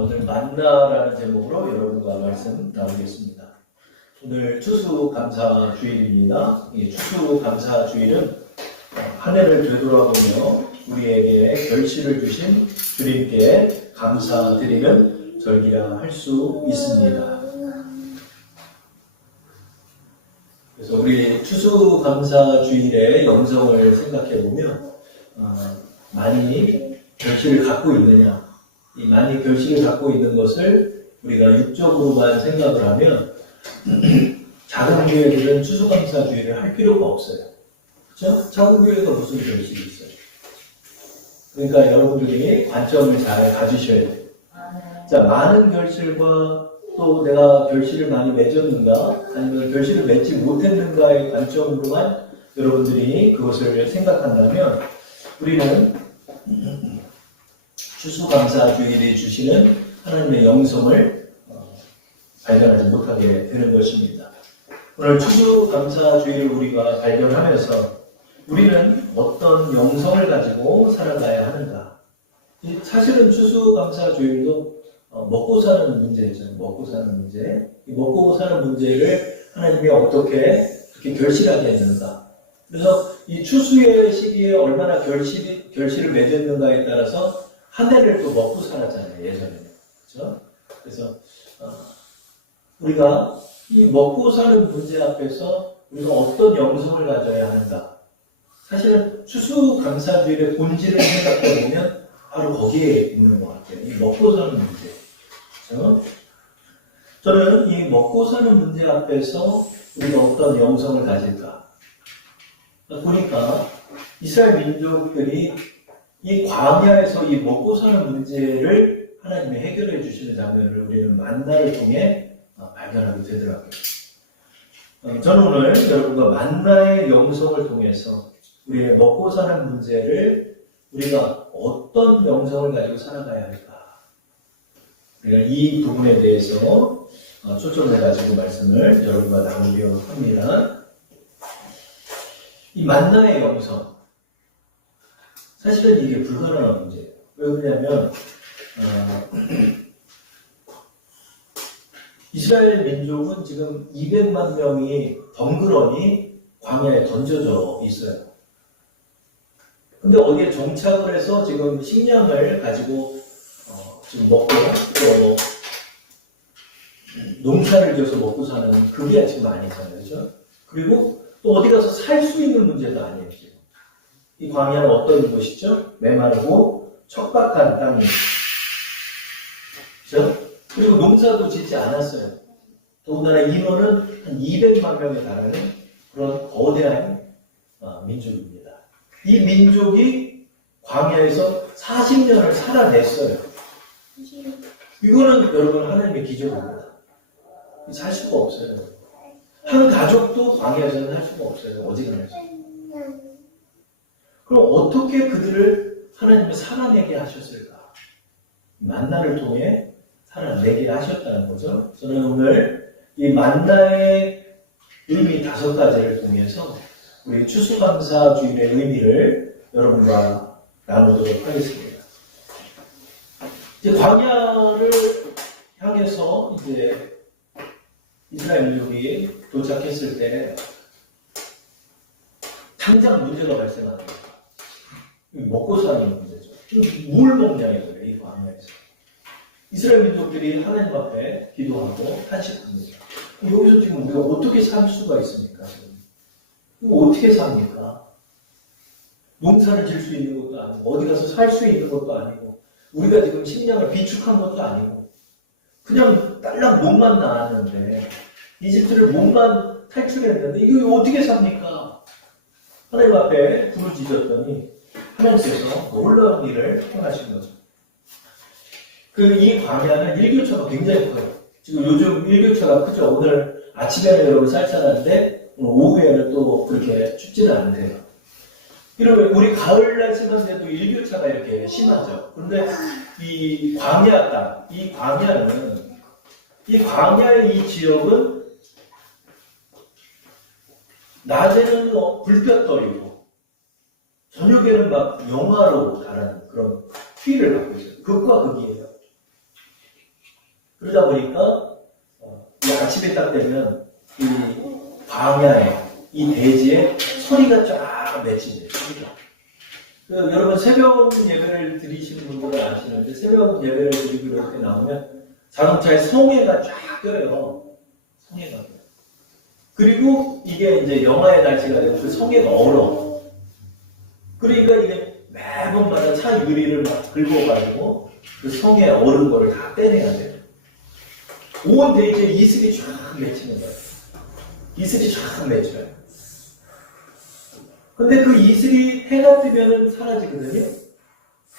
오늘 만나라는 제목으로 여러분과 말씀 나누겠습니다. 오늘 추수감사주일입니다. 이 추수감사주일은 한 해를 되돌아보며 우리에게 결실을 주신 주님께 감사드리는 절기라 할 수 있습니다. 그래서 우리 추수감사주일의 영성을 생각해보면 많이 결실을 갖고 있느냐, 이 많이 결실을 갖고 있는 것을 우리가 육적으로만 생각을 하면 작은 교회들은 추수감사주일을 할 필요가 없어요. 그렇죠? 작은 교회가 무슨 결실이 있어요? 그러니까 여러분들이 관점을 잘 가지셔야 돼요. 자, 많은 결실과 또 내가 결실을 많이 맺었는가 아니면 결실을 맺지 못했는가의 관점으로만 여러분들이 그것을 생각한다면 우리는 추수감사주일이 주시는 하나님의 영성을 발견하지 못하게 되는 것입니다. 오늘 추수감사주일을 우리가 발견하면서 우리는 어떤 영성을 가지고 살아가야 하는가? 사실은 추수감사주일도 먹고 사는 문제죠. 먹고 사는 문제. 이 먹고 사는 문제를 하나님이 어떻게 그렇게 결실하게 했는가? 그래서 이 추수의 시기에 얼마나 결실을 맺었는가에 따라서 한 해를 또 먹고 살았잖아요, 예전에는. 그렇죠? 그래서 우리가 이 먹고 사는 문제 앞에서 우리가 어떤 영성을 가져야 하는가? 사실은 추수감사주일의 본질을 생각해 보면 바로 거기에 있는 것 같아요. 이 먹고 사는 문제. 그렇죠? 저는 이 먹고 사는 문제 앞에서 우리가 어떤 영성을 가질까? 보니까 이스라엘 민족들이 이 광야에서 이 먹고 사는 문제를 하나님이 해결해 주시는 장면을 우리는 만나를 통해 발견하게 되더라고요. 저는 오늘 여러분과 만나의 영성을 통해서 우리의 먹고 사는 문제를 우리가 어떤 영성을 가지고 살아가야 할까? 우리가 이 부분에 대해서 초점을 가지고 말씀을 여러분과 나누려 합니다. 이 만나의 영성, 사실은 이게 불가능한 문제예요. 왜 그러냐면 이스라엘 민족은 지금 200만 명이 덩그러니 광야에 던져져 있어요. 근데 어디에 정착을 해서 지금 식량을 가지고 지금 먹고 또 농사를 지어서 먹고 사는 그게 지금 아니잖아요. 그렇죠? 그리고 또 어디 가서 살 수 있는 문제도 아니에요. 지금. 이 광야는 어떤 곳이죠? 메마르고 척박한 땅이. 그렇죠? 그리고 농사도 짓지 않았어요. 더군다나 인원은 한 200만 명에 달하는 그런 거대한 민족입니다. 이 민족이 광야에서 40년을 살아냈어요. 이거는 여러분 하나님의 기적입니다. 살 수가 없어요. 한 가족도 광야에서는 할 수가 없어요. 어지간해서. 그럼 어떻게 그들을 하나님이 살아내게 하셨을까? 만나를 통해 살아내게 하셨다는 거죠. 저는 오늘 이 만나의 의미 5가지를 통해서 우리 추수감사주일의 의미를 여러분과 나누도록 하겠습니다. 이제 광야를 향해서 이제 이스라엘 민족이 도착했을 때 당장 문제가 발생하는 거예요. 먹고 사는 문제죠. 물 먹냐 이거예요, 이 광야에서. 이스라엘 민족들이 하나님 앞에 기도하고 탄식합니다. 여기서 지금 우리가 어떻게 살 수가 있습니까? 어떻게 삽니까? 농사를 질 수 있는 것도 아니고 어디 가서 살 수 있는 것도 아니고 우리가 지금 식량을 비축한 것도 아니고 그냥 딸랑 몸만 나왔는데 이집트를 몸만 탈출했는데 이거 어떻게 삽니까? 하나님 앞에 부르짖었더니 하나님께서 놀라운 일을 행하신 거죠. 이 광야는 일교차가 굉장히 커요. 지금 요즘 일교차가 크죠. 오늘 아침에는 여러분 쌀쌀한데 오늘 오후에는 또 그렇게 춥지는 않으세요. 이러면 우리 가을 날씨만 돼도 일교차가 이렇게 심하죠. 그런데 이 광야 땅, 이 광야의 이 지역은 낮에는 불볕더리고 저녁에는 막 영하로 가는 그런 추위를 갖고 있어요. 극과 극이에요. 그러다 보니까 이 아침에 딱 되면 이 광야에 이 대지에 소리가 쫙 맺히네요. 소리가. 여러분 새벽 예배를 드리시는 분들은 아시는데 새벽 예배를 드리고 이렇게 나오면 자동차에 성회가 쫙 껴요. 성회가. 그리고 이게 이제 영하의 날씨가 되고 그 성회가 얼어. 그러니까 이게 매번마다 차 유리를 막 긁어가지고 그 성에 얼은 거를 다 떼내야 돼요. 온 대지에 이슬이 쫙 맺히는 거예요. 이슬이 쫙 맺혀요. 근데 그 이슬이 해가 뜨면은 사라지거든요.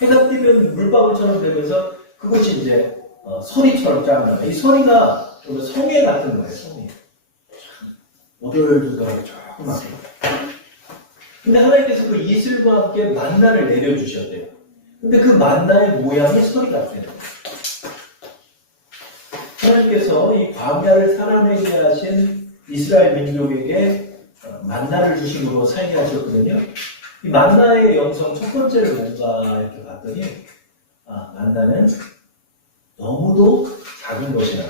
해가 뜨면 물방울처럼 되면서 그것이 이제 소리처럼 쫙 나요. 이 소리가 성에 같은 거예요. 성에. 오돌오돌하게 조그맣게. 근데 하나님께서 그 이슬과 함께 만나를 내려주셨대요. 근데 그 만나의 모양이 소리 같아요. 하나님께서 이 광야를 살아내게 하신 이스라엘 민족에게 만나를 주심으로 살게 하셨거든요. 이 만나의 영성 첫 번째를 뭔가 이렇게 봤더니 만나는 너무도 작은 것이라.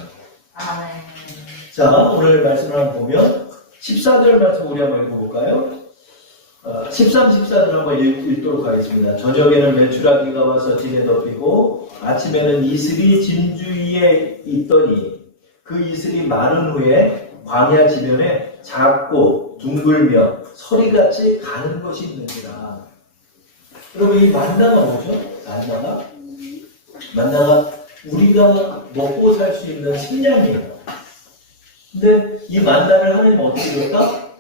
자, 오늘 말씀을 한번 보면 14절 말씀 우리 한번 읽어볼까요? 13, 14절 한번 읽도록 하겠습니다. 저녁에는 메추라기가 와서 진에 덮이고 아침에는 이슬이 진주 위에 있더니 그 이슬이 마른 후에 광야 지면에 작고 둥글며 서리같이 가는 것이 있는지라. 여러분 이 만나가 뭐죠? 만나가 우리가 먹고 살 수 있는 식량이에요. 근데 이 만나를 하나님 어떻게 줬다?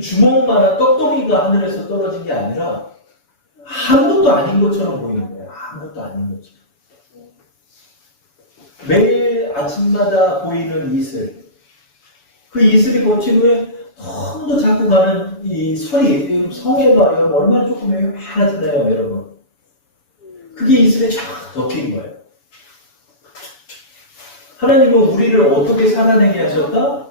주먹만한 떡덩이가 하늘에서 떨어진 게 아니라 아무것도 아닌 것처럼 보이는 거예요. 아무것도 아닌 것처럼. 매일 아침마다 보이는 이슬. 그 이슬이 거친 후에 너무도 자꾸 가는 이 소리, 성에가 여러분 얼마나 조금이에요? 많아지나요, 여러분? 그게 이슬에 쫙 덮인 거예요. 하나님은 우리를 어떻게 살아내게 하셨다?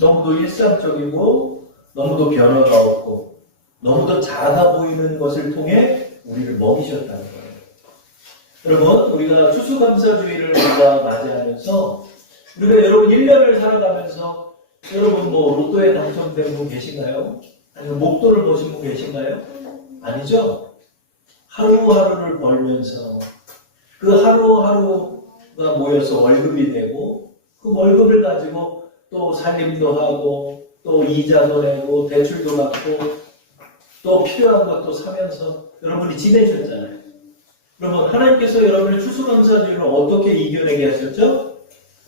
너무도 일상적이고 너무도 변화가 없고 너무도 작아 보이는 것을 통해 우리를 먹이셨다는 거예요. 여러분, 우리가 추수감사주의를 우리가 맞이하면서 우리가 여러분 1년을 살아가면서 여러분 뭐 로또에 당첨된 분 계신가요? 아니면 목돈을 보신 분 계신가요? 아니죠? 하루하루를 벌면서 그 하루하루가 모여서 월급이 되고 그 월급을 가지고 또 살림도 하고 또 이자도 내고 대출도 받고 또 필요한 것도 사면서 여러분이 지내셨잖아요. 여러분 하나님께서 여러분의 추수감사주의를 어떻게 이겨내게 하셨죠?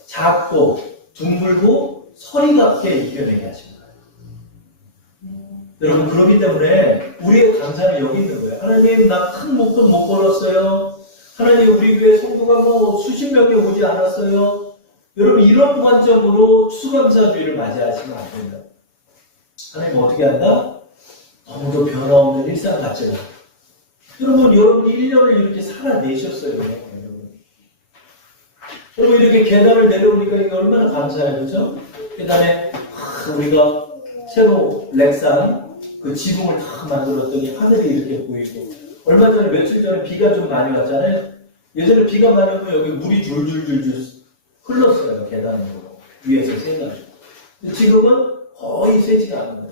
작고 둥글고 서리 같게 이겨내게 하신 거예요. 여러분 그렇기 때문에 우리의 감사는 여기 있는 거예요. 하나님 나 큰 목돈 못 벌었어요. 하나님 우리 교회 성도가 뭐 수십 명이 오지 않았어요. 여러분 이런 관점으로 추수감사주의를 맞이하시면 안 된다. 하나님 어떻게 한다? 너무도 변화없는 일상 같지가. 여러분이 1년을 이렇게 살아내셨어요. 여러분 이렇게 계단을 내려오니까 이게 얼마나 감사해요. 그죠? 계단에 우리가 새로 렉산 그 지붕을 다 만들었더니 하늘이 이렇게 보이고 얼마 전에 며칠 전에 비가 좀 많이 왔잖아요. 예전에 비가 많이 오면 여기 물이 줄줄줄줄 흘렀어요. 계단으로 위에서 새가지고. 지금은 거의 새지가 않는 거예요.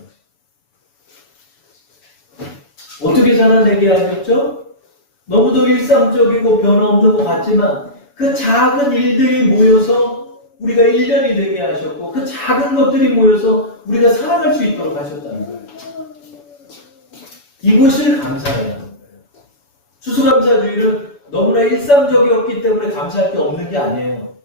어떻게 살아내게 하셨죠? 너무도 일상적이고 변화없는 것 같지만 그 작은 일들이 모여서 우리가 1년이 되게 하셨고 그 작은 것들이 모여서 우리가 살아갈 수 있도록 하셨다는 거예요. 이것을 감사해야 하는 거예요. 추수감사주의는 너무나 일상적이었기 때문에 감사할 게 없는 게 아니에요.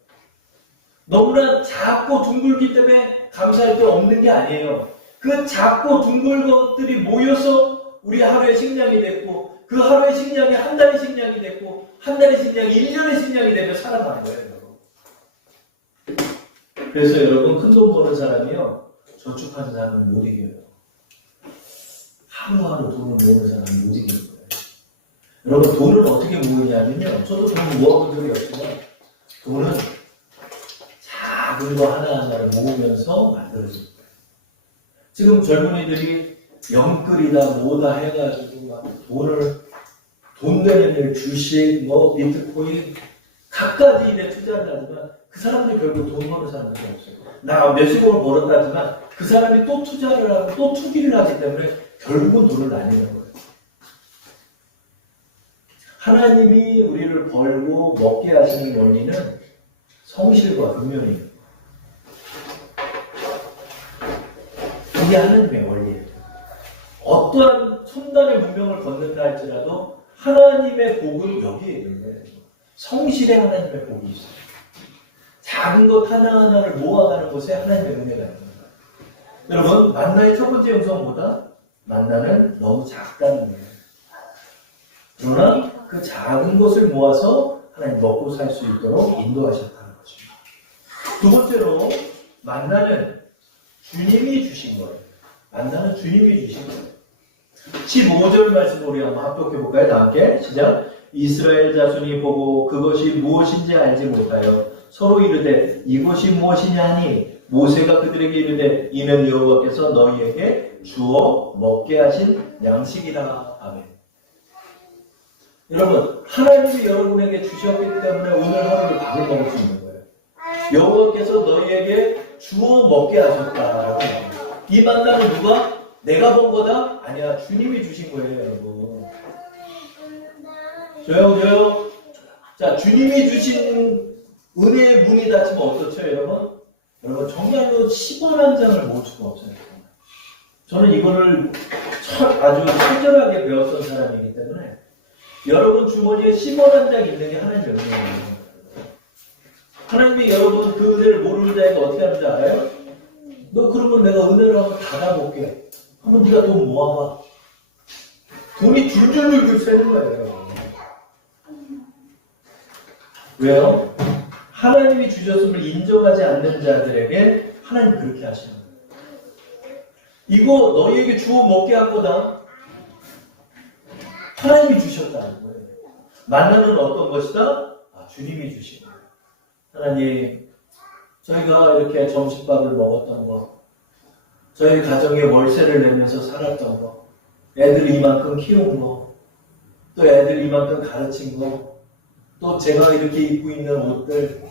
너무나 작고 둥글기 때문에 감사할 게 없는 게 아니에요. 그 작고 둥글 것들이 모여서 우리 하루의 식량이 됐고 그 하루의 식량이 한 달의 식량이 됐고 한 달의 식량이 1년의 식량이 되며 살아가는 거예요. 그래서 여러분 큰돈 버는 사람이요 저축하는 사람은 못 이겨요. 하루하루 돈을 모으는 사람은 못 이기는 거예요. 여러분 돈을 어떻게 모으냐면요 저도 돈을 모아본 적이 없지만 돈은 작은 거 하나하나를 모으면서 만들어집니다. 지금 젊은이들이 영끌이다 뭐다 해가지고 막 돈 되는 일 주식 뭐 비트코인 갖가지 일에 투자를 하지만 그 사람들이 결국 돈 버는 사람들이 없어요. 나 몇십억을 벌었다지만 그 사람이 또 투자를 하고 또 투기를 하기 때문에 결국은 돈을 날리는 거예요. 하나님이 우리를 벌고 먹게 하시는 원리는 성실과 분명히 이게 하나님의 원리예요. 어떠한 첨단의 문명을 걷는다 할지라도 하나님의 복은 여기에 있는 거예요. 성실의 하나님의 복이 있어요. 작은 것 하나하나를 모아가는 곳에 하나님의 은혜가 있는 거예요. 여러분, 만나의 첫 번째 영성보다 만나는 너무 작다는 거예요. 그러나 그 작은 것을 모아서 하나님 먹고 살 수 있도록 인도하셨다는 것입니다. 두 번째로 만나는 주님이 주신 거예요. 만나는 주님이 주신 거예요. 15절 말씀 우리 한번 합독해 볼까요? 다 함께 시작. 이스라엘 자손이 보고 그것이 무엇인지 알지 못하여 서로 이르되 이것이 무엇이냐 하니 모세가 그들에게 이르되 이는 여호와께서 너희에게 주어 먹게 하신 양식이라. 아멘. 여러분, 하나님이 여러분에게 주셨기 때문에 오늘 하루를 밥을 먹을 수 있는 거예요. 여호와께서 너희에게 주어 먹게 하셨다라고 합니다. 이 만남은 누가? 내가 본 거다? 아니야, 주님이 주신 거예요, 여러분. 저요. 자, 주님이 주신 은혜의 문이 닫히면 어떻죠, 여러분? 여러분, 정말로 10원 한 장을 모을 수가 없어요. 저는 이거를 아주 철저하게 배웠던 사람이기 때문에 여러분 주머니에 10원 한 장 있는 게 하나님의 은혜예요. 하나님이 여러분 그 은혜를 모르는 자에게 어떻게 하는지 알아요? 너 그러면 내가 은혜를 한번 닫아볼게. 한번 네가 돈 모아봐. 돈이 줄줄줄줄 새는 거예요. 왜요? 하나님이 주셨음을 인정하지 않는 자들에게 하나님 그렇게 하시는 거예요. 이거 너희에게 주어 먹게 한 거다. 하나님이 주셨다는 거예요. 만나는 어떤 것이다? 주님이 주신 거예요. 하나님, 저희가 이렇게 점심밥을 먹었던 거, 저희 가정에 월세를 내면서 살았던 거, 애들 이만큼 키운 거, 또 애들 이만큼 가르친 거, 또 제가 이렇게 입고 있는 옷들,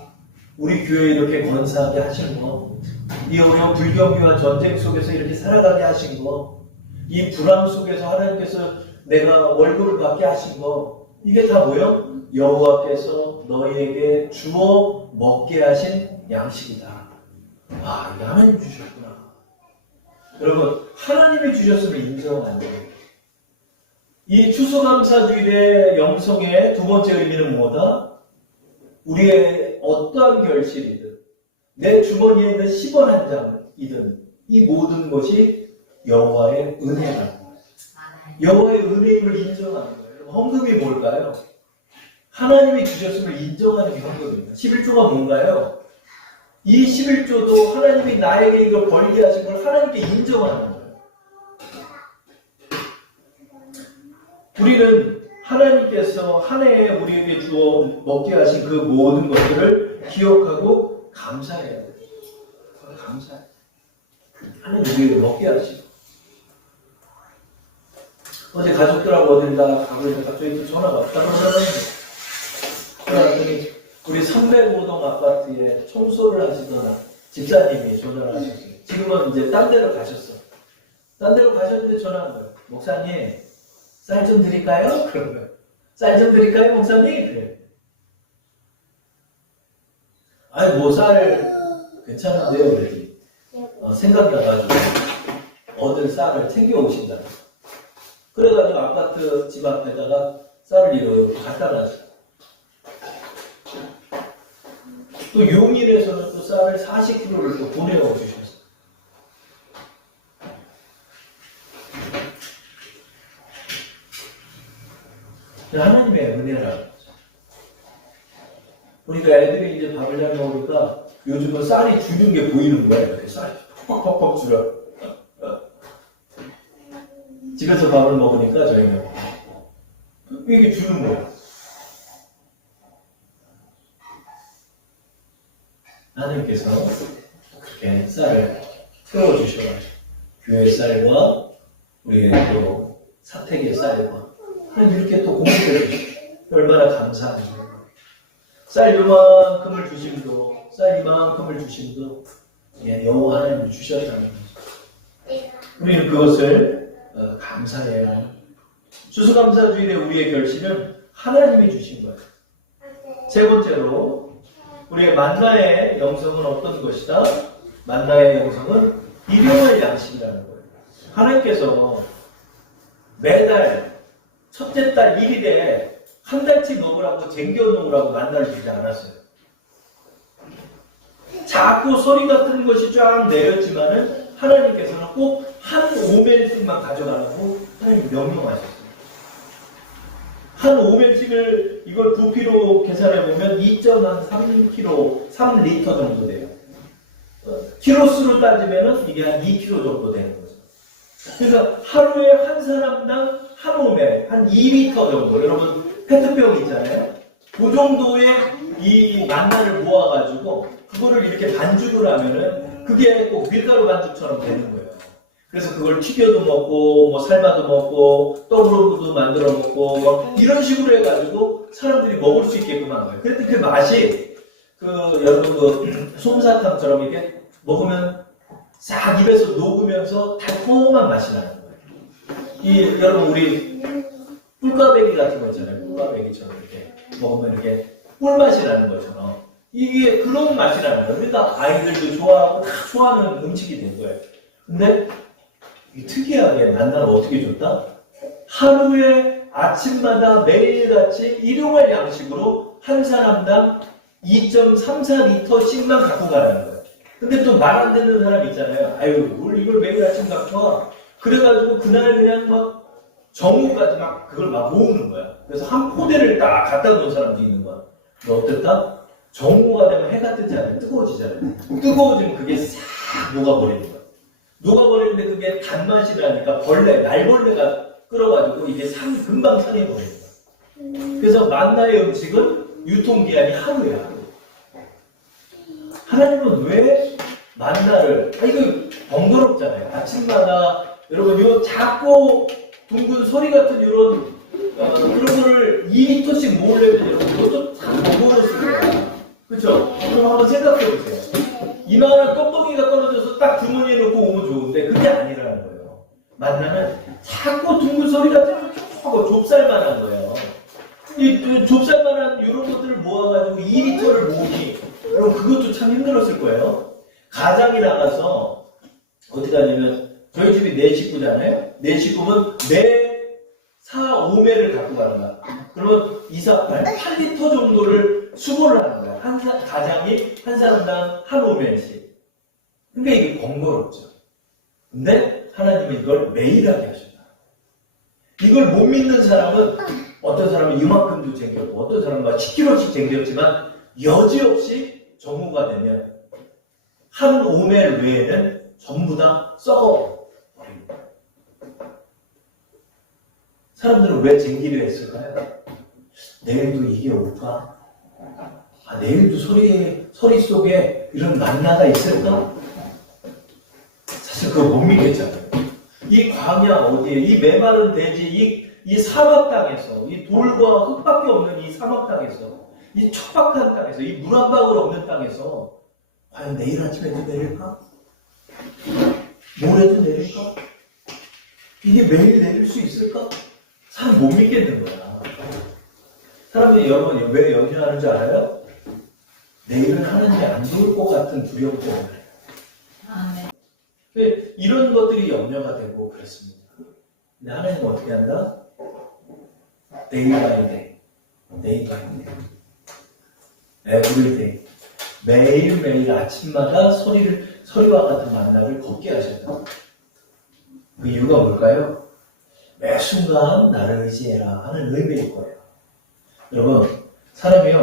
우리 교회 이렇게 건사하게 하신 거, 이 어려운 불경기와 전쟁 속에서 이렇게 살아가게 하신 거, 이 불황 속에서 하나님께서 내가 월급을 받게 하신 거, 이게 다 뭐예요? 여호와께서 너희에게 주어 먹게 하신 양식이다. 이게 하나님 주셨구나. 여러분, 하나님이 주셨음을 인정하는 거예요. 이 추수감사주일의 영성의 두 번째 의미는 뭐다? 우리의 어떠한 결실이든 내 주머니에 있는 10원 한 장이든 이 모든 것이 여호와의 은혜라는 거예요. 여호와의 은혜임을 인정하는 거예요. 헌금이 뭘까요? 하나님이 주셨음을 인정하는 게 헌금입니다. 11조가 뭔가요? 이 11조도 하나님이 나에게 이걸 벌게 하신 걸 하나님께 인정하는 거예요. 우리는 하나님께서 한 해에 우리에게 주어 먹게 하신 그 모든 것들을 기억하고 감사해야 돼요. 감사해요. 하나님 우리에게 먹게 하시고. 어제 가족들하고 어딜 가고 있는데 갑자기 또 전화가 왔다 그러더니 우리 305동 아파트에 청소를 하시던 집사님이 전화를 하셨어요. 지금은 이제 딴 데로 가셨어. 딴 데로 가셨는데 전화한 거예요. 목사님, 쌀 좀 드릴까요? 그런 거예요. 쌀 좀 드릴까요, 목사님? 그래. 아니, 뭐, 쌀 괜찮은데요? 그랬더니 생각나가지고 얻은 쌀을 챙겨 오신다. 그래가지고 아파트 집 앞에다가 쌀을 이렇게 갖다 놨어요. 또 용인에서는 또 쌀을 40kg를 또 보내어 주셨어요. 하나님의 은혜라는 거죠. 우리가 애들이 이제 밥을 잘 먹으니까 요즘은 쌀이 줄는 게 보이는 거예요. 이렇게 쌀이 퍽퍽퍽 줄어. 집에서 밥을 먹으니까 저희는 이게 주는 거예요. 하나님께서 그렇게 쌀을 태워주셔가지고 교회 쌀과 우리의 또 사택의 쌀과 하나님 이렇게 또 공급해 주시고 얼마나 감사한지. 쌀 요만큼을 주심도, 쌀 이만큼을 주심도 여호와 하나님이 주셨다는 거죠. 우리는 그것을 감사해야 하는 추수감사주일에 우리의 결실은 하나님이 주신 거예요. 세 번째로 우리의 만나의 영성은 어떤 것이다? 만나의 영성은 일용할 양식이라는 거예요. 하나님께서 매달 첫째 달 1일에 한 달치 먹으라고 쟁겨놓으라고 만나를 주지 않았어요. 자꾸 소리 같은 것이 쫙 내렸지만은 하나님께서는 꼭 한 오멜씩만 가져가라고 하나님이 명령하셨어요. 한 오멜씩을 이걸 부피로 계산해 보면 2.3kg, 3리터 정도 돼요. 키로수로 따지면은 이게 한 2kg 정도 되는 거죠. 그래서 하루에 한 사람당 한 오멜, 한 2리터 정도. 여러분 페트병 있잖아요. 그 정도의 이 만나를 모아가지고 그거를 이렇게 반죽을 하면은 그게 꼭 밀가루 반죽처럼 되는 거예요. 그래서 그걸 튀겨도 먹고, 뭐 삶아도 먹고, 떡으로도 만들어 먹고, 뭐 이런 식으로 해가지고 사람들이 먹을 수 있게끔 한 거예요. 그런데 그 맛이 여러분 솜사탕처럼 이렇게 먹으면 싹 입에서 녹으면서 달콤한 맛이 나는 거예요. 여러분 우리 꿀과배기 같은 거 있잖아요. 꿀과배기처럼 이렇게 먹으면 이렇게 꿀맛이 나는 것처럼 이게 그런 맛이 나는 거예요. 그러니까 아이들도 좋아하고 다 좋아하는 음식이 된 거예요. 근데 특이하게 만나는 어떻게 줬다? 하루에 아침마다 매일같이 일용할 양식으로 한 사람당 2.34리터씩만 갖고 가라는 거예요. 근데 또 말 안 듣는 사람 있잖아요. 아유, 뭘 이걸 매일 아침 갖고 와. 그래가지고 그날 그냥 막 정오까지 막 그걸 막 모으는 거야. 그래서 한 포대를 딱 갖다 놓은 사람도 있는 거야. 근데 어떨까? 정오가 되면 해가 뜨지 않아요. 뜨거워지잖아요. 뜨거워지면 그게 싹 녹아버리는 거야. 녹아버리는데 그게 단맛이 나니까 날벌레가 끌어가지고 이게 금방 상해버리는 거야. 그래서 만나의 음식은 유통기한이 하루야. 하나님은 왜 만나를, 이거 번거롭잖아요. 아침마다, 여러분, 요 작고 둥근 소리 같은 그런 거를 2리터씩 모으려면 여러분, 그것도 참 번거로웠을 거예요. 그쵸? 그럼 한번 생각해 보세요. 이만한 똥똥이가 떨어져서 딱 주머니에 넣고 오면 좋은데, 그게 아니라는 거예요. 만나는 작고 둥근 소리 같은 거 좁쌀만한 거예요. 이 좁쌀만한 이런 것들을 모아가지고 2리터를 모으니, 여러분 그것도 참 힘들었을 거예요. 가장이 나가서 어떻게 하냐면 저희 집이 4식구잖아요. 4식구면 4, 5매를 갖고 가는 거야. 그러면 2, 4, 8리터 정도를 수거를 하는 거야. 가장이 한 사람당 한 5매씩. 그러니까 이게 번거롭죠. 근데 하나님은 이걸 매일 하게 하셨다. 이걸 못 믿는 사람은 어떤 사람은 이만큼도 쟁겼고 어떤 사람은 10kg씩 쟁겼지만 여지없이 정오가 되면 한 오멜 외에는 전부 다 썩어버립니다. 사람들은 왜 쟁기려 했을까요? 내일도 이게 올까? 내일도 소리 속에 이런 만나가 있을까? 사실 그거 못 믿겠잖아요. 이 광야 어디에, 이 메마른 대지, 이 사막 땅에서, 이 돌과 흙밖에 없는 이 사막 땅에서, 이 척박한 땅에서, 이 물 한 방울 없는 땅에서 과연 내일 아침에도 내릴까? 모레도 내릴까? 이게 매일 내릴 수 있을까? 사람 못 믿겠는 거야. 사람들이 여러분 왜 염려하는 줄 알아요? 내일은 하나님이 안 도울 것 같은 두려움 때문에. 네. 이런 것들이 염려가 되고 그렇습니다. 근데 하나님은 어떻게 한다? Day by day, day by day, every day. 매일매일 아침마다 소리와 같은 만나를 걷게 하셨다. 그 이유가 뭘까요? 매 순간 나를 의지해라 하는 의미일 거예요. 여러분, 사람이요,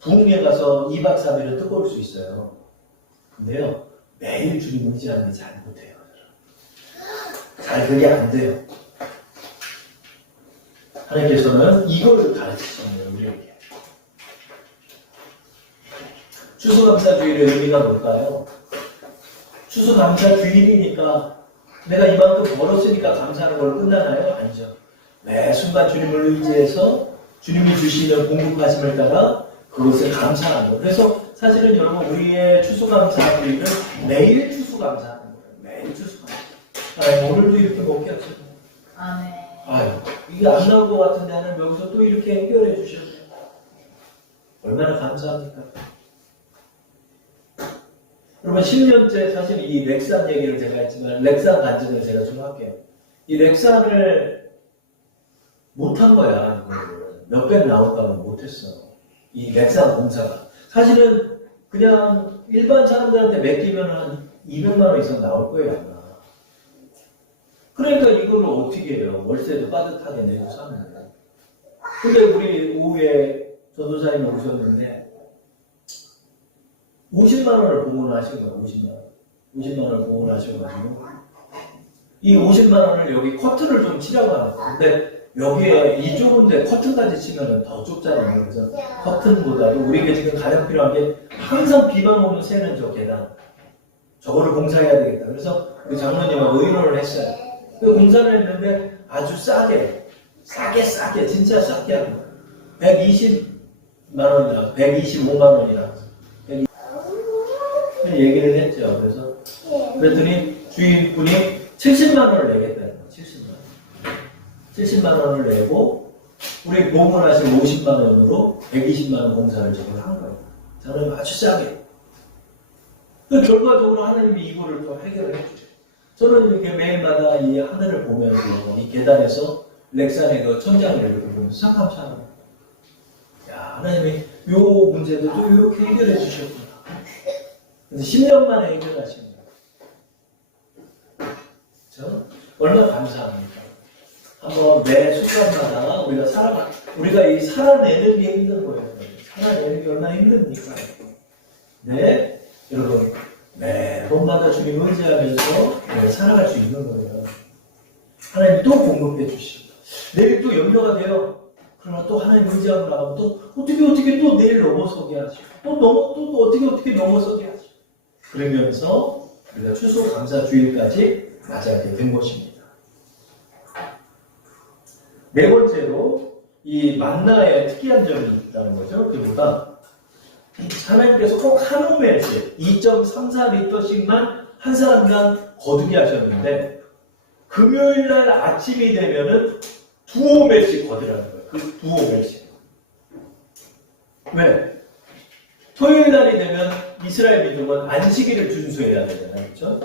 부흥회 가서 2박 3일은 뜨거울 수 있어요. 근데요, 매일 주님 의지하는 게 잘 못해요. 잘 그게 안 돼요. 하나님께서는 이걸 가르치시는 거예요, 우리에게. 추수감사주일의 의미가 뭘까요? 추수감사주일이니까 내가 이만큼 벌었으니까 감사하는 걸로 끝나나요? 아니죠. 매 순간 주님을 의지해서 주님이 주시는 공급하심을 따라 그것을 감사하는 거예요. 그래서 사실은 여러분 우리의 추수감사주의를 매일 추수감사하는 거예요. 매일 추수감사. 오늘도 이렇게 먹게 하시고. 아멘. 아유, 이게 안 나올 것 같은데 하나님 여기서 또 이렇게 해결해 주셨네요. 얼마나 감사합니까? 그러면 10년째 사실 이 렉산 얘기를 제가 했지만 렉산 간증을 제가 좀 할게요. 이 렉산을 못한 거야. 몇백 나올까봐 못했어. 이 렉산 공사가. 사실은 그냥 일반 사람들한테 맡기면 한 200만 원 이상 나올 거예요, 아마. 그러니까 이걸로 어떻게 해요? 월세도 빠듯하게 내고 사는 거야. 근데 우리 오후에 전도사님 오셨는데 50만 원을 봉헌하신 거예요, 50만 원. 50만 원을 봉헌하셔가지고 이 50만 원을 여기 커튼을 좀 치라고 하는 거예요. 근데 여기에 이 좁은데 커튼까지 치면 더 좁잖아요. 그래서 커튼보다도 우리에게 지금 가장 필요한 게 항상 비만 오면 새는 저 계단. 저거를 공사해야 되겠다. 그래서 그 장로님하고 의논을 했어요. 그 공사를 했는데 아주 싸게, 진짜 싸게 하는 거예요. 120만 원이라, 125만 원이라. 얘기를 했죠. 그래서 그랬더니 주인분이 70만 원을 내겠다는 거예요. 70만 원을 내고 우리 봉헌하신 50만 원으로 120만 원 공사를 지금 한 거예요. 저는 아주 싸게. 그 결과적으로 하나님이 이거를 또 해결을 해주죠. 저는 이렇게 매일마다 이 하늘을 보면서 이 계단에서 렉산의 그 천장을 이렇게 보면서 참 감사합니다. 야, 하나님이 요 문제도 또 이렇게 해결해 주셨구나. 그래서 10년 만에 해결하신 거예요. 저 얼마나 감사합니까? 한번 매 순간마다 우리가 이 살아내는 게 힘든 거예요. 살아내는 게 얼마나 힘듭니까? 네, 여러분, 매번마다 주님 의지하면서 살아갈 수 있는 거예요. 하나님 또 공급해 주시고, 내일 또 염려가 돼요. 그러나 또 하나님 의지하고 나가면 또 어떻게 또 내일 넘어서게 하시고, 또 어떻게 넘어서게 하시고, 그러면서 우리가 추수감사주일까지 맞이하게 된 것입니다. 네 번째로 이 만나에 특이한 점이 있다는 거죠. 그보다 하나님께서 꼭 한 오멜씩 2.34리터씩만 한 사람당 거두게 하셨는데 금요일날 아침이 되면은 2오멜씩 거두라는 거예요. 그 2오멜씩. 왜? 토요일날이 되면 이스라엘 민족은 안식일을 준수해야 되잖아요. 그렇죠?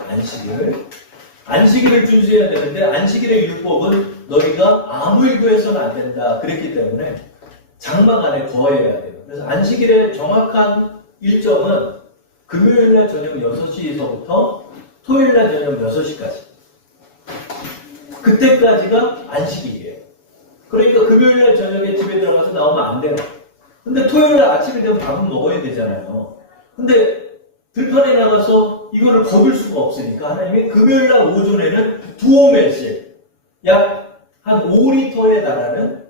안식일을 준수해야 되는데 안식일의 율법은 너희가 아무 일도 해서는 안 된다. 그랬기 때문에 장막 안에 거해야 돼요. 그래서 안식일의 정확한 일정은 금요일날 저녁 6시서부터 토요일날 저녁 6시까지. 그때까지가 안식일이에요. 그러니까 금요일날 저녁에 집에 들어가서 나오면 안 돼요. 근데 토요일날 아침이 되면 밥은 먹어야 되잖아요. 근데 들판에 나가서 이거를 거둘 수가 없으니까 하나님이 금요일날 오전에는 2오멜씩 약 한 5리터에 달하는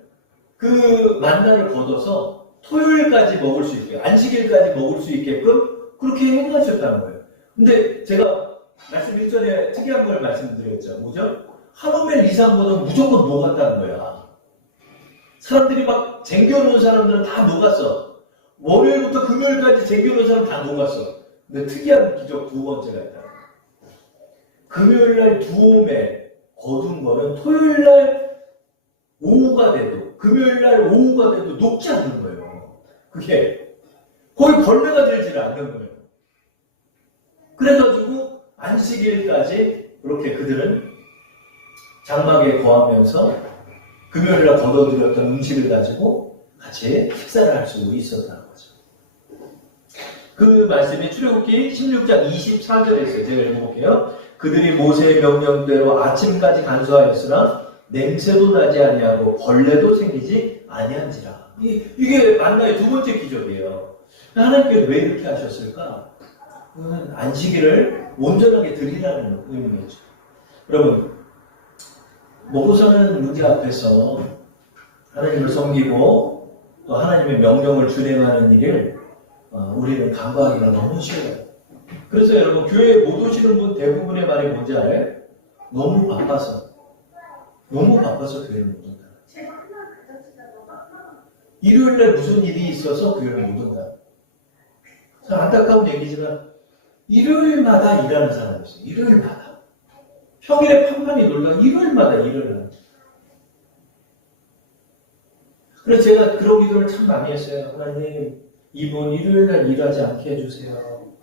그 만나를 걷어서 토요일까지 먹을 수 있게, 안식일까지 먹을 수 있게끔 그렇게 행하셨다는 거예요. 근데 제가 말씀 일전에 특이한 걸 말씀드렸죠. 뭐죠? 한 오멜 이상보다 무조건 녹았다는 거야. 사람들이 막 쟁겨놓은 사람들은 다 녹았어. 월요일부터 금요일까지 쟁겨놓은 사람 다 녹았어. 근데 특이한 기적 두 번째가 있다. 금요일날 2오멜 거둔 거는 토요일날 오후가 돼도, 금요일날 오후가 돼도 녹지 않는 거예요. 그게 거의 벌레가 들지를 않는 거예요. 그래가지고 안식일까지 그렇게 그들은 장막에 거하면서 금요일날 걷어들였던 음식을 가지고 같이 식사를 할 수 있었다는 거죠. 그 말씀이 출애굽기 16장 24절에 있어요. 제가 읽어볼게요. 그들이 모세의 명령대로 아침까지 간수하였으나 냄새도 나지 아니하고 벌레도 생기지 아니한지라. 이게 만나의 두 번째 기적이에요. 하나님께서 왜 이렇게 하셨을까? 그건 안식일을 온전하게 드리라는 의미겠죠. 여러분, 먹고 사는 문제 앞에서 하나님을 섬기고 또 하나님의 명령을 준행하는 일을 우리는 간과하기가 너무 쉬워요. 그래서 여러분, 교회에 못 오시는 분 대부분의 말이 뭔지 알아요? 너무 바빠서 교회를 못 온다. 일요일날 무슨 일이 있어서 교회를 못 온다. 참 안타까운 얘기지만 일요일마다 일하는 사람이 있어요. 일요일마다. 평일에 판판이 놀라 일요일마다 일을 하는. 그래서 제가 그런 기도를 참 많이 했어요. 하나님, 이분 일요일날 일하지 않게 해주세요.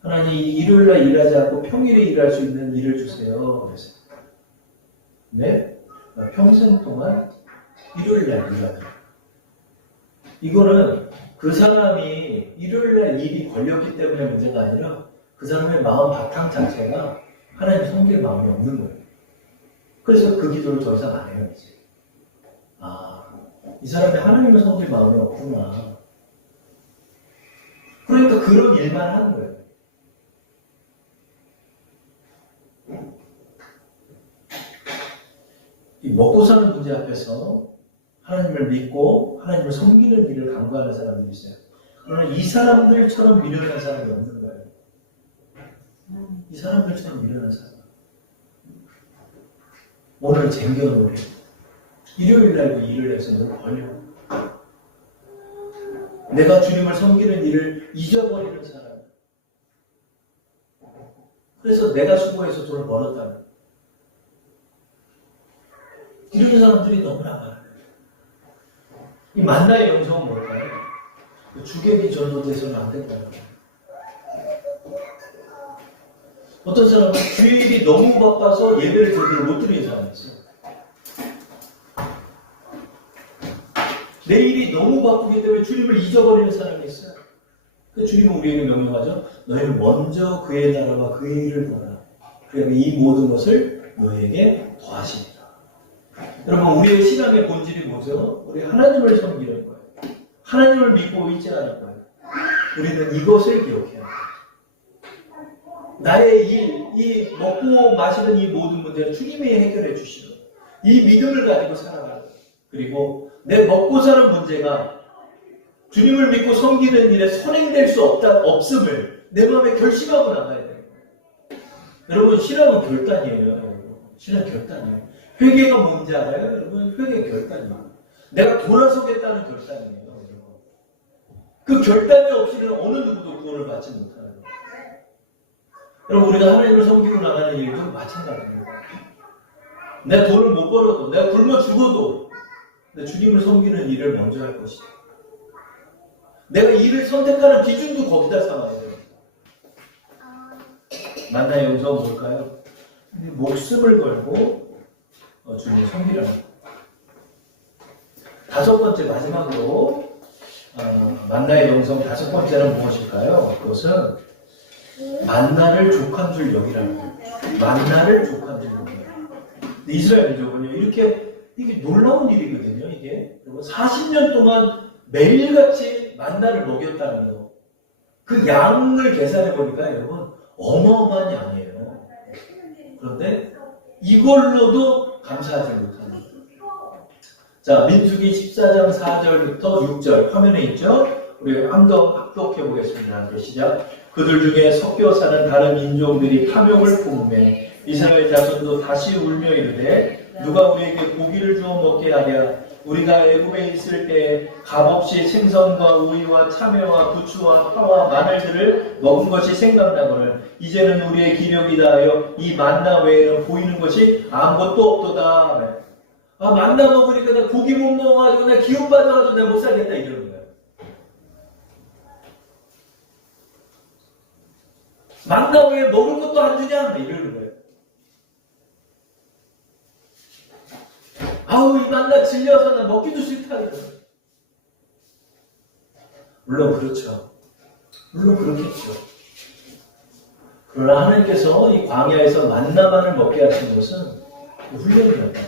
하나님, 일요일날 일하지 않고 평일에 일할 수 있는 일을 주세요. 그랬어요. 네? 평생 동안 일요일날 일하죠. 이거는 그 사람이 일요일날 일이 걸렸기 때문에 문제가 아니라 그 사람의 마음 바탕 자체가 하나님 섬길 마음이 없는 거예요. 그래서 그 기도를 더 이상 안 해요, 이제. 이 사람이 하나님을 섬길 마음이 없구나. 그러니까 그런 일만 하는 거예요. 이 먹고 사는 문제 앞에서 하나님을 믿고 하나님을 섬기는 일을 강구하는 사람들이 있어요. 그러나 이 사람들처럼 미련한 사람이 없는 거예요. 이 사람들처럼 미련한 사람. 오늘 쟁겨놓으려. 일요일날도 일을 해서 너무 걸려. 내가 주님을 섬기는 일을 잊어버리는 사람. 그래서 내가 수고해서 돈을 벌었다는. 이런 사람들이 너무나 많아요. 이 만나의 영성은 뭘까요? 주객이 전도돼서는 안 된다는 거예요. 어떤 사람은 주일이 너무 바빠서 예배를 제대로 못 드리는 사람이 있어요. 내일이 너무 바쁘기 때문에 주님을 잊어버리는 사람이 있어요. 그 주님은 우리에게 명령하죠. 너희는 먼저 그의 나라와 그의 일을 보라. 그러면 이 모든 것을 너희에게 더하시리라. 여러분, 우리의 신앙의 본질이 뭐죠? 우리 하나님을 섬기는 거예요. 하나님을 믿고 의지하는 거예요. 우리는 이것을 기억해야 해요. 나의 일, 이 먹고 마시는 이 모든 문제를 주님이 해결해 주시는 이 믿음을 가지고 살아가는 거예요. 그리고 내 먹고 사는 문제가 주님을 믿고 섬기는 일에 선행될 수 없음을 내 마음에 결심하고 나가야 돼요. 여러분, 신앙은 결단이에요. 여러분. 신앙은 결단이에요. 회개가 뭔지 알아요? 여러분, 회개 결단이에요. 내가 돌아서겠다는 결단이에요. 여러분. 그 결단이 없이는 어느 누구도 구원을 받지 못하는 거예요. 여러분, 우리가 하나님을 섬기고 나가는 일도 마찬가지입니다. 내가 돈을 못 벌어도, 내가 굶어 죽어도 내 주님을 섬기는 일을 먼저 할 것이다. 내가 일을 선택하는 기준도 거기다 삼아야 돼요. 만나의 영성은 뭘까요? 목숨을 걸고 주님을 섬기라는 거예요. 다섯 번째, 마지막으로 만나의 영성 다섯 번째는 무엇일까요? 그것은 만나를 족한 줄 여기라는 거예요. 만나를 족한 줄 여기라는 거예요. 이스라엘이죠. 이게 놀라운 일이거든요. 이게 40년 동안 매일같이 만나를 먹였다는 거. 그 양을 계산해 보니까 여러분 어마어마한 양이에요. 그런데 이걸로도 감사하지 못하는 거예요. 자, 민수기 14장 4절부터 6절 화면에 있죠? 우리 한번 합독해 보겠습니다. 함께 시작. 그들 중에 섞여 사는 다른 인종들이 탐욕을 품으매 이스라엘 자손도 다시 울며 이르되 누가 우리에게 고기를 주어 먹게 하랴. 우리가 애굽에 있을 때 값없이 생선과 우유와 참외와 부추와 파와 마늘들을 먹은 것이 생각나거늘 이제는 우리의 기력이 다하여 이 만나 외에는 보이는 것이 아무것도 없도다. 만나 먹으니까 나 고기 못 먹어가지고 나 기운 빠져가지고 내가 못 살겠다 이러는 거야. 만나 외에 먹을 것도 안 주냐? 이러는 거예요. 아우, 이 만나 질려서 나 먹기도 싫다. 물론 그렇죠. 물론 그렇겠죠. 그러나 하나님께서 이 광야에서 만나만을 먹게 하신 것은 훈련이었다.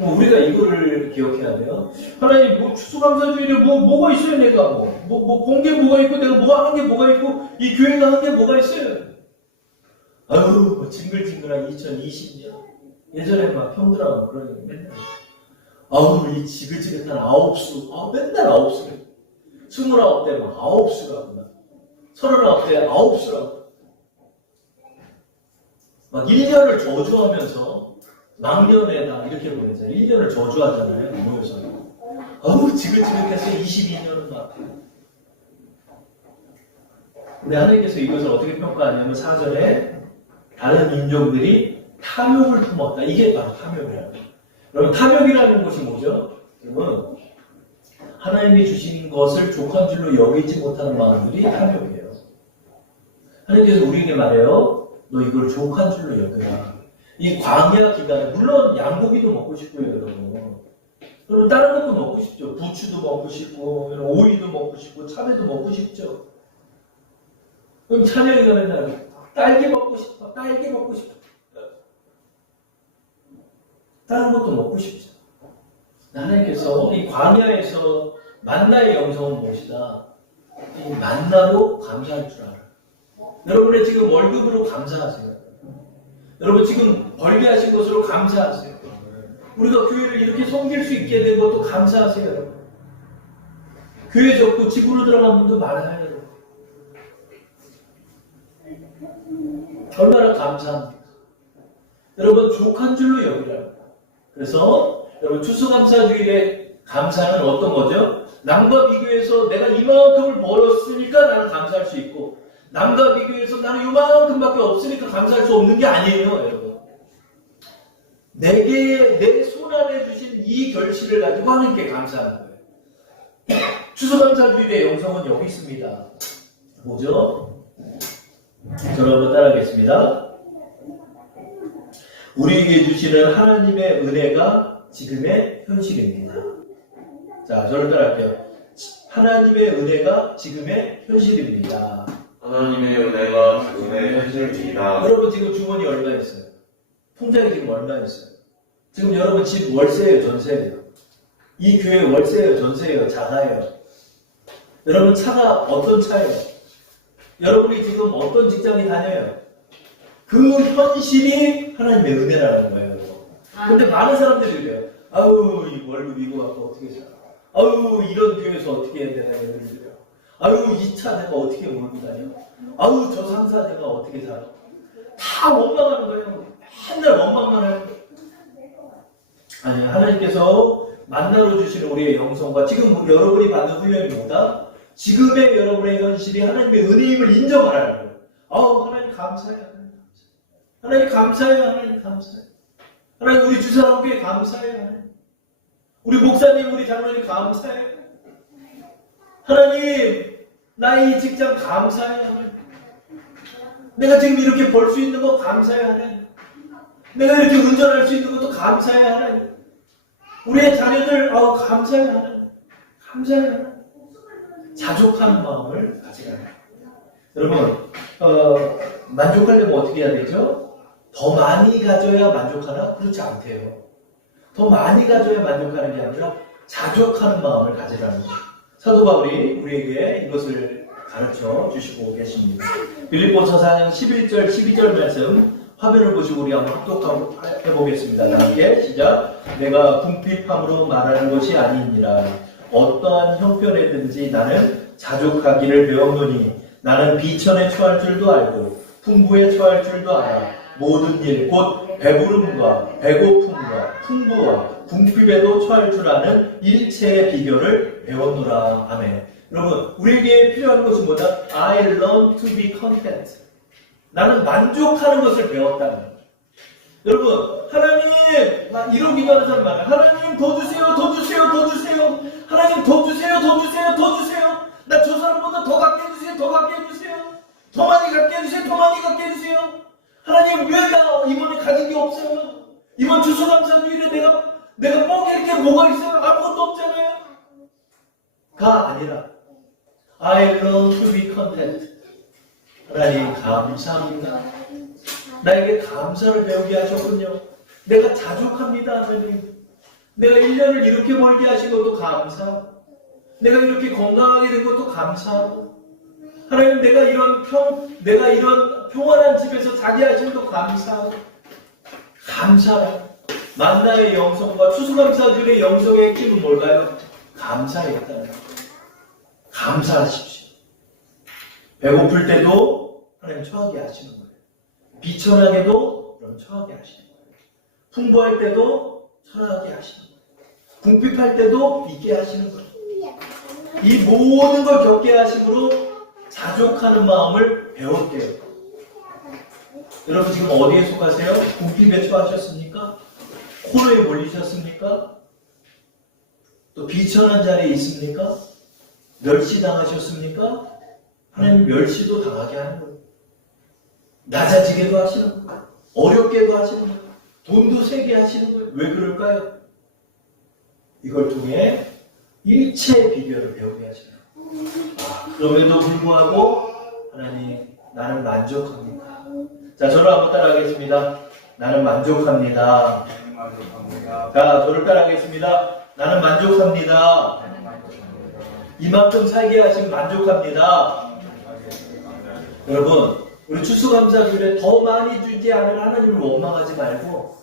우리가 이거를 기억해야 돼요. 하나님, 추수감사주일에 뭐가 있어요, 내가 본 게 뭐가 있고, 내가 한 게 뭐가 있고, 이 교회가 한 게 뭐가 있어요. 아유, 징글징글한 2020년. 예전에 막 형들하고 그러니까 맨날. 아우, 이 지긋지긋한 아홉수. 맨날 아홉수. 29대 막 아홉수라고. 39대 아홉수라고. 막 1년을 저주하면서 망년에다 이렇게 보내잖아요. 1년을 저주하잖아요. 모여서. 어우 지긋지긋해서 22년은 막. 근데 하나님께서 이것을 어떻게 평가하냐면 4절에 다른 민족들이 탐욕을 품었다. 이게 바로 탐욕이라는 거예요. 여러분 탐욕이라는 것이 뭐죠? 여러분 하나님이 주신 것을 족한 줄로 여기지 못하는 마음들이 탐욕이에요. 하나님께서 우리에게 말해요. 너 이걸 족한 줄로 여겨라. 이 광야 기간에 물론 양고기도 먹고 싶고요, 여러분. 여러분 다른 것도 먹고 싶죠. 부추도 먹고 싶고, 오이도 먹고 싶고, 참외도 먹고 싶죠. 그럼 참외가 맨날 딸기 먹고 싶어, 딸기 먹고 싶어. 다른 것도 먹고 싶죠. 하나님께서 이 광야에서 만나의 영성은 무엇이다? 이 만나로 감사할 줄 알아. 여러분의 지금 월급으로 감사하세요. 여러분 지금 벌게 하신 것으로 감사하세요. 우리가 교회를 이렇게 섬길 수 있게 된 것도 감사하세요. 여러분. 교회 접고 집으로 들어간 분도 많아요. 여러분. 얼마나 감사합니까? 여러분 족한 줄로 여기라고. 그래서 여러분 추수감사주일의 감사는 어떤 거죠? 남과 비교해서 내가 이만큼을 벌었으니까 나는 감사할 수 있고 남과 비교해서 나는 이만큼밖에 없으니까 감사할 수 없는 게 아니에요. 여러분 내게 내 손안에 주신 이 결실을 가지고 하나님께 감사하는 거예요. 추수감사주일의 영성은 여기 있습니다. 뭐죠? 저를 한번 따라하겠습니다. 우리에게 주시는 하나님의 은혜가 지금의 현실입니다. 자, 저를 따라할게요. 하나님의 은혜가 지금의 현실입니다. 하나님의 은혜가 지금의 현실입니다. 여러분 지금 주머니 얼마 있어요? 통장에 지금 얼마 있어요? 지금 여러분 집 월세예요, 전세예요? 이 교회 월세예요, 전세예요, 자가예요? 여러분 차가 어떤 차예요? 여러분이 지금 어떤 직장에 다녀요? 그 현실이 하나님의 은혜라는 거예요. 근데 많은 사람들이 그래요. 아우 이 월급 이거 갖고 어떻게 살아? 아우 이런 교회에서 어떻게 해야 되나 예를 들어요. 아우 이 차 내가 어떻게 몰고 다녀? 아우 저 상사 내가 어떻게 살아? 다 원망하는 거예요. 맨날 원망만 하는 거예요. 아니 하나님께서 만나러 주시는 우리의 영성과 지금 여러분이 받는 훈련이 뭐다? 지금의 여러분의 현실이 하나님의 은혜임을 인정하라는 거예요. 아우 하나님 감사해요. 하나님 감사해요. 하나님 감사해요. 하나님 우리 주사람께 감사해요. 하나님. 우리 목사님 우리 장로님 감사해요. 하나님 나의 이 직장 감사해요. 하나님. 내가 지금 이렇게 벌 수 있는 거 감사해요. 하나님. 내가 이렇게 운전할 수 있는 것도 감사해요. 하나님. 우리의 자녀들 감사해요. 하나님. 감사해요. 하나님. 자족하는 마음을 가지라. 여러분 만족하려면 어떻게 해야 되죠? 더 많이 가져야 만족하나? 그렇지 않대요. 더 많이 가져야 만족하는 게 아니라 자족하는 마음을 가지라는 거예요. 사도 바울이 우리에게 이것을 가르쳐 주시고 계십니다. 빌립보서 4장 11절 12절 말씀 화면을 보시고 우리 한번 합독하고 해보겠습니다. 함께 시작. 내가 궁핍함으로 말하는 것이 아니니라. 어떠한 형편에든지 나는 자족하기를 배웠노니 나는 비천에 처할 줄도 알고 풍부에 처할 줄도 알아. 모든 일, 곧 배부름과 배고픔과 풍부와 궁핍에도 처할 줄 아는 일체의 비결을 배웠노라. 아멘. 여러분, 우리에게 필요한 것은 뭐다? I learn to be content. 나는 만족하는 것을 배웠다는 거예요. 여러분, 하나님, 이런 기도하는 사람 많아요. 하나님, 더 주세요, 더 주세요, 더 주세요. 하나님, 더 주세요, 더 주세요, 더 주세요. 나 저 사람보다 더 갖게 해주세요, 더 갖게 해주세요. 더 많이 갖게 해주세요, 더 많이 갖게 해주세요. 하나님 왜 나 이번에 가진 게 없어요? 이번 추수감사주일에 내가 뻐길 게 뭐가 있어요? 아무것도 없잖아요. 가 아니라 I learn to be content. 하나님 감사합니다. 나에게 감사를 배우게 하셨군요. 내가 자족합니다. 하나님. 내가 1년을 이렇게 벌게 하신 것도 감사하고 내가 이렇게 건강하게 된 것도 감사하고 하나님 내가 이런 평안한 집에서 자기 하심도 감사하고 감사라. 만나의 영성과 추수감사주일의 영성의 핵심은 뭘까요? 감사였다는 거예요. 감사하십시오. 배고플 때도 하나님 처하게 하시는 거예요. 비천하게도 그럼 처하게 하시는 거예요. 풍부할 때도 처하게 하시는 거예요. 궁핍할 때도 있게 하시는 거예요. 이 모든 걸 겪게 하심으로 자족하는 마음을 배울게요. 여러분 지금 어디에 속하세요? 궁핍에 처하셨습니까? 코로에 몰리셨습니까? 또 비천한 자리에 있습니까? 멸시당하셨습니까? 하나님 멸시도 당하게 하는 거예요. 낮아지게도 하시는 거예요. 어렵게도 하시는 거예요. 돈도 세게 하시는 거예요. 왜 그럴까요? 이걸 통해 일체의 비결을 배우게 하시는 거예요. 그럼에도 불구하고 하나님 나는 만족합니다. 자, 저를 한번 따라하겠습니다. 나는 만족합니다. 자, 저를 따라하겠습니다. 나는 만족합니다. 이만큼 살게 하신 만족합니다. 여러분, 우리 추수감사주일에 더 많이 주지 않을 하나님을 원망하지 말고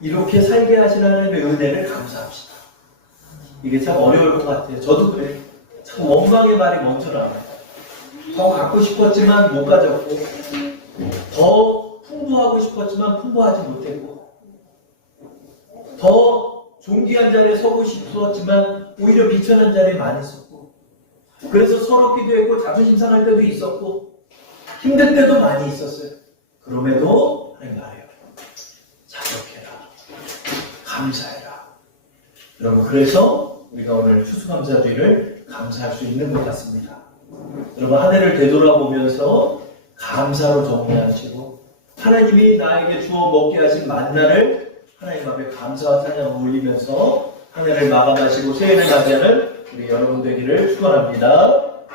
이렇게 살게 하신 하나님의 은혜를 감사합시다. 이게 참 어려울 것 같아요. 저도 그래요. 참 원망의 말이 먼저 나와요. 더 갖고 싶었지만 못 가졌고, 더 풍부하고 싶었지만 풍부하지 못했고, 더 존귀한 자리에 서고 싶었지만 오히려 비천한 자리에 많이 섰고, 그래서 서럽기도 했고 자존심 상할 때도 있었고 힘들 때도 많이 있었어요. 그럼에도 하나님 말해요. 자족해라. 감사해라. 여러분, 그래서 우리가 오늘 추수감사주일을 감사할 수 있는 것 같습니다. 여러분, 한 해를 되돌아보면서 감사로 정리하시고 하나님이 나에게 주어 먹게 하신 만나를 하나님 앞에 감사와 찬양을 올리면서 한 해를 마감하시고 새해를 맞이하는 우리 여러분 되기를 축원합니다.